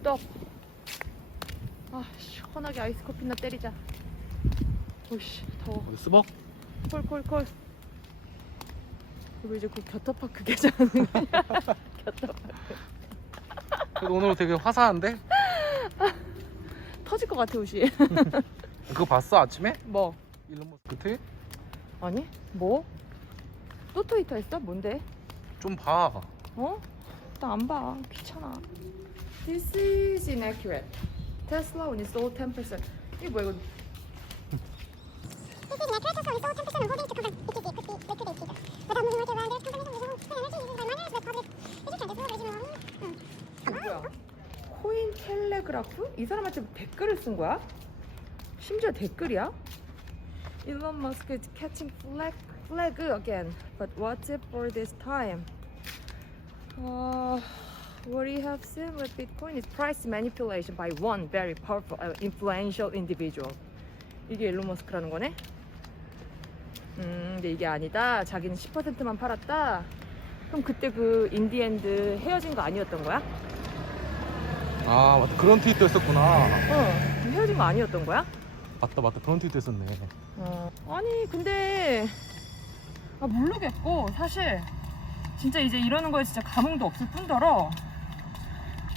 스톱. 아, 시원하게 아이스 커피나 때리자. 오씨, 더워. 어디 수박? 콜콜콜. 그리고 이제 그 겨터파크 개장하는 거 아니야? 겨터파크. 그래도 오늘 되게 화사한데? 터질 것 같아, 옷이. 그거 봤어 아침에? 뭐? 일론 머스크 트윗? 아니? 뭐? 또 트위터 했어? 뭔데? 좀 봐. 어? 나 안 봐. 귀찮아. This is inaccurate. Tesla only sold 10%. 이게 뭐야 이거? This is an accurate Tesla sold 10% on holding to cover because it could be liquidated. Without moving market around, there's companies using clean energy used by miners with positive user trend. This will originally. 음. 이거 뭐야? 코인 텔레그라프? 이 사람한테 댓글을 쓴 거야? 심지어 댓글이야? Elon Musk is catching flag, flag again. But what's it for this time? Uh, what we have seen with Bitcoin is price manipulation by one very powerful, uh, influential individual. 이게 일론 머스크라는 거네? 음, 근데 이게 아니다. 자기는 10%만 팔았다. 그럼 그때 그 인디엔드 헤어진 거 아니었던 거야? 아 맞다 그런 트윗도 했었구나. 어, 헤어진 거 아니었던 거야? 맞다 맞다 그런 트윗도 했었네. 어, 아니 근데 아, 모르겠고 사실 진짜 이제 이러는 거에 진짜 감흥도 없을 뿐더러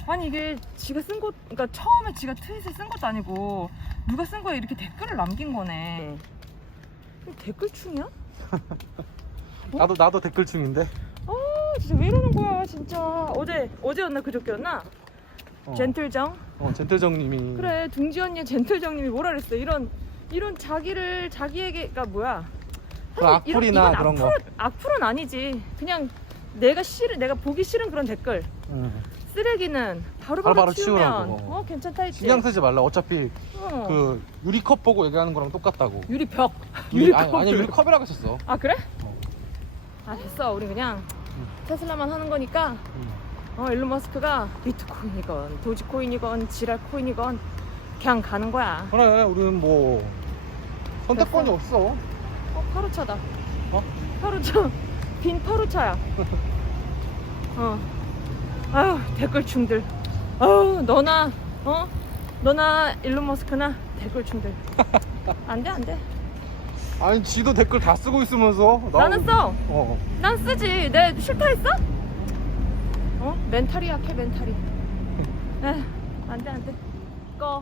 아니 이게 지가 쓴 것, 그러니까 처음에 지가 트윗을 쓴 것도 아니고 누가 쓴 거에 이렇게 댓글을 남긴 거네. 이거 댓글충이야? 어? 나도 나도 댓글 중인데. 아 진짜 왜 이러는 거야 진짜 어제 어제였나 그저께였나 어. 젠틀정 어 젠틀정님이. 그래 둥지 언니 젠틀정님이 뭐라 그랬어 이런 이런 자기를 자기에게가 뭐야 그 사실 이런- 악플이나 이건 그런 거. 악플, 악플은 아니지 그냥 내가 싫은 내가 보기 싫은 그런 댓글 응. 쓰레기는 바로바로 바로바로 치우면 치우라고. 어 괜찮다 했지 신경 쓰지 말라. 어차피 어. 그 유리컵 보고 얘기하는 거랑 똑같다고. 유리벽 유리, 아니. 아니 유리컵이라고 했었어. 아 그래? 어. 아 됐어 우리 그냥 응. 테슬라만 하는 거니까 응. 어 일론 머스크가 비트코인이건 도지코인이건 지랄코인이건 그냥 가는 거야 그래 우리는 뭐 선택권이. 없어. 어 파루차다 어? 파루차 빈 파루차야 어 아유 댓글충들 아유 너나 어 너나 일론 머스크나 댓글충들 안 돼 안 돼 아니 지도 댓글 다 쓰고 있으면서 나- 나는 써 어. 난 쓰지. 내 싫다 했어? 어? 멘탈이 약해, 멘탈이. 에, 안 돼, 안 돼. 꺼.